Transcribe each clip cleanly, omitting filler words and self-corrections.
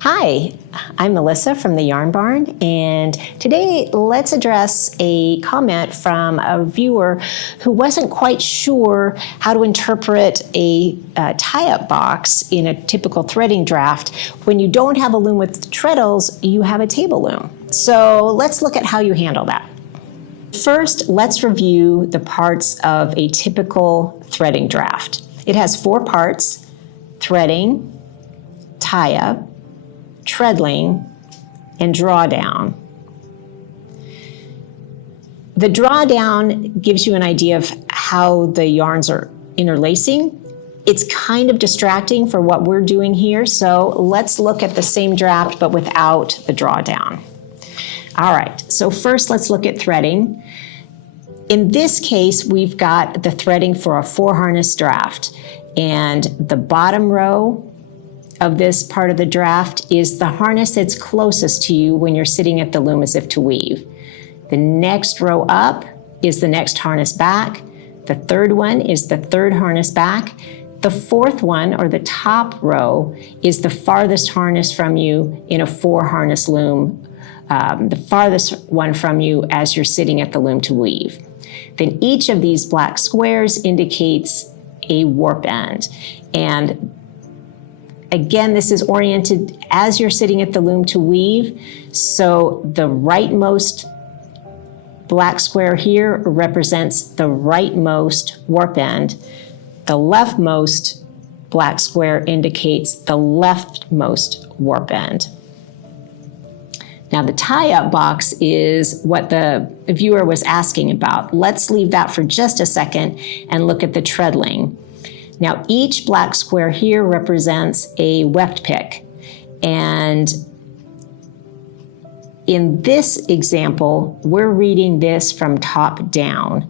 Hi, I'm Melissa from the Yarn Barn, and today let's address a comment from a viewer who wasn't quite sure how to interpret a tie-up box in a typical threading draft. When you don't have a loom with treadles, you have a table loom. So let's look at how you handle that. First, let's review the parts of a typical threading draft. It has 4 parts: threading, tie-up, treadling, and drawdown. The drawdown gives you an idea of how the yarns are interlacing. It's kind of distracting for what we're doing here, so let's look at the same draft but without the drawdown. All right, so first let's look at threading. In this case, we've got the threading for a 4 harness draft, and the bottom row of this part of the draft is the harness that's closest to you when you're sitting at the loom as if to weave. The next row up is the next harness back. The third one is the third harness back. The fourth one, or the top row, is the farthest harness from you in a 4 harness loom, the farthest one from you as you're sitting at the loom to weave. Then each of these black squares indicates a warp end. And again, this is oriented as you're sitting at the loom to weave. So the rightmost black square here represents the rightmost warp end. The leftmost black square indicates the leftmost warp end. Now the tie-up box is what the viewer was asking about. Let's leave that for just a second and look at the treadling. Now each black square here represents a weft pick, and in this example we're reading this from top down,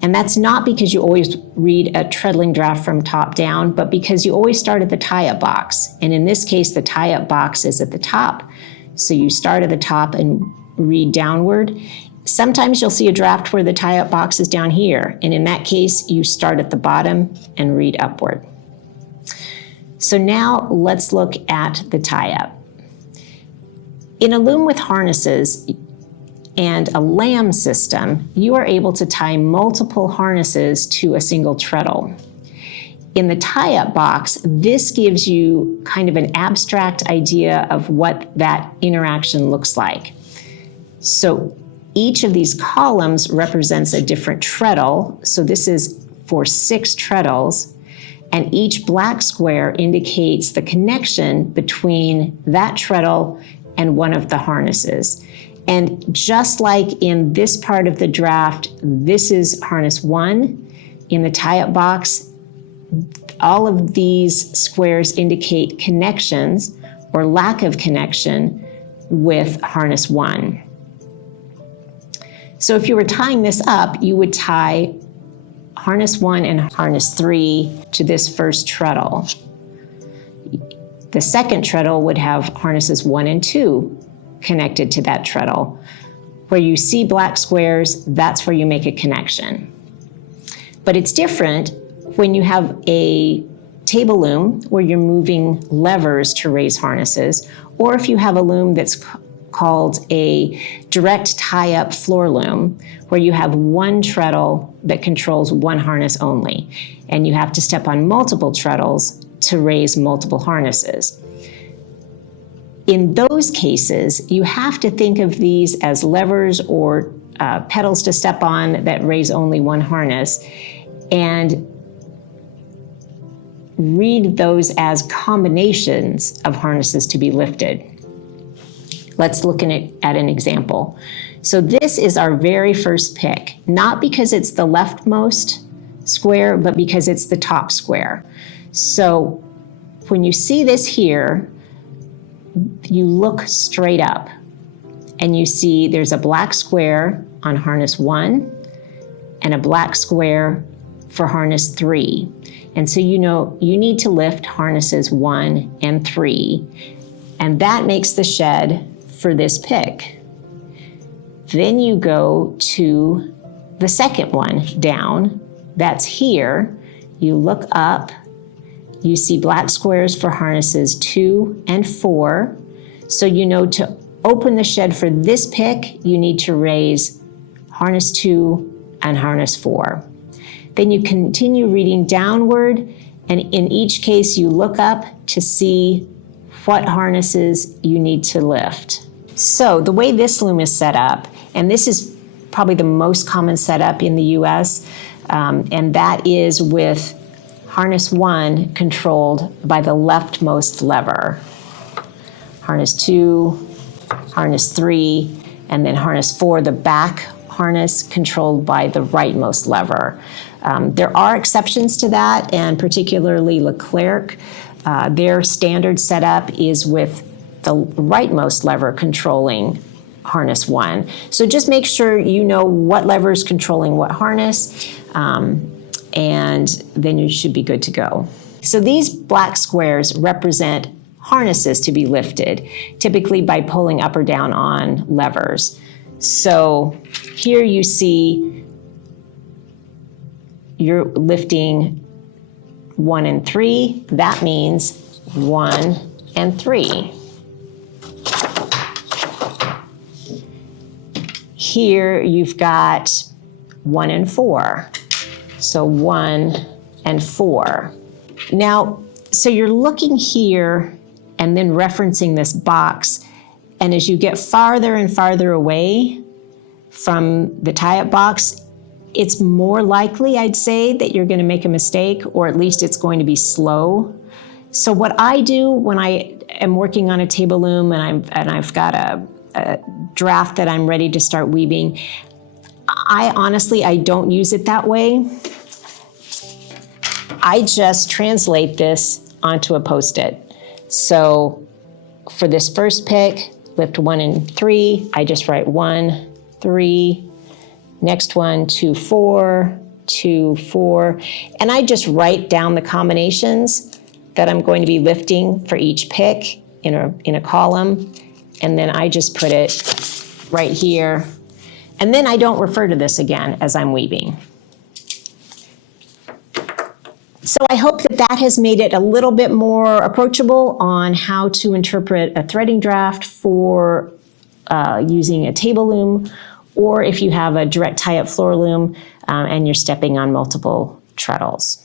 and that's not because you always read a treadling draft from top down, but because you always start at the tie-up box, and in this case the tie-up box is at the top, so you start at the top and read downward. Sometimes you'll see a draft where the tie-up box is down here, and in that case, you start at the bottom and read upward. So now let's look at the tie-up. In a loom with harnesses and a lamb system, you are able to tie multiple harnesses to a single treadle. In the tie-up box, this gives you kind of an abstract idea of what that interaction looks like. So each of these columns represents a different treadle. So this is for 6 treadles, and each black square indicates the connection between that treadle and one of the harnesses. And just like in this part of the draft, this is harness 1. In the tie-up box, all of these squares indicate connections or lack of connection with harness 1. So if you were tying this up, you would tie harness 1 and harness 3 to this first treadle. The second treadle would have harnesses 1 and 2 connected to that treadle. Where you see black squares, that's where you make a connection. But it's different when you have a table loom where you're moving levers to raise harnesses, or if you have a loom that's called a direct tie-up floor loom, where you have one treadle that controls one harness only, and you have to step on multiple treadles to raise multiple harnesses. In those cases, you have to think of these as levers or pedals to step on that raise only one harness, and read those as combinations of harnesses to be lifted. Let's look at an example. So this is our very first pick, not because it's the leftmost square, but because it's the top square. So when you see this here, you look straight up and you see there's a black square on harness 1 and a black square for harness 3. And so you know you need to lift harnesses 1 and 3, and that makes the shed for this pick. Then you go to the second one down, that's here. You look up, you see black squares for harnesses 2 and 4, So you know to open the shed for this pick, you need to raise harness 2 and harness 4. Then you continue reading downward, and in each case you look up to see what harnesses you need to lift. So the way this loom is set up, and this is probably the most common setup in the US, and that is with harness 1 controlled by the leftmost lever. Harness 2, harness 3, and then harness 4, the back harness, controlled by the rightmost lever. There are exceptions to that, and particularly Leclerc, their standard setup is with the rightmost lever controlling harness 1. So just make sure you know what lever is controlling what harness, and then you should be good to go. So these black squares represent harnesses to be lifted, typically by pulling up or down on levers. So here you see you're lifting 1 and 3. That means 1 and 3. Here you've got 1 and 4. So 1 and 4. Now, so you're looking here and then referencing this box, and as you get farther and farther away from the tie-up box, it's more likely, I'd say, that you're going to make a mistake, or at least it's going to be slow. So what I do when I am working on a table loom and I've got a draft that I'm ready to start weaving, I honestly don't use it that way. I just translate this onto a Post-it. So for this first pick, lift 1 and 3, I just write 1, 3. Next one, 2, 4, 2, 4. And I just write down the combinations that I'm going to be lifting for each pick in a column. And then I just put it right here. And then I don't refer to this again as I'm weaving. So I hope that that has made it a little bit more approachable on how to interpret a threading draft for using a table loom, or if you have a direct tie-up floor loom and you're stepping on multiple treadles.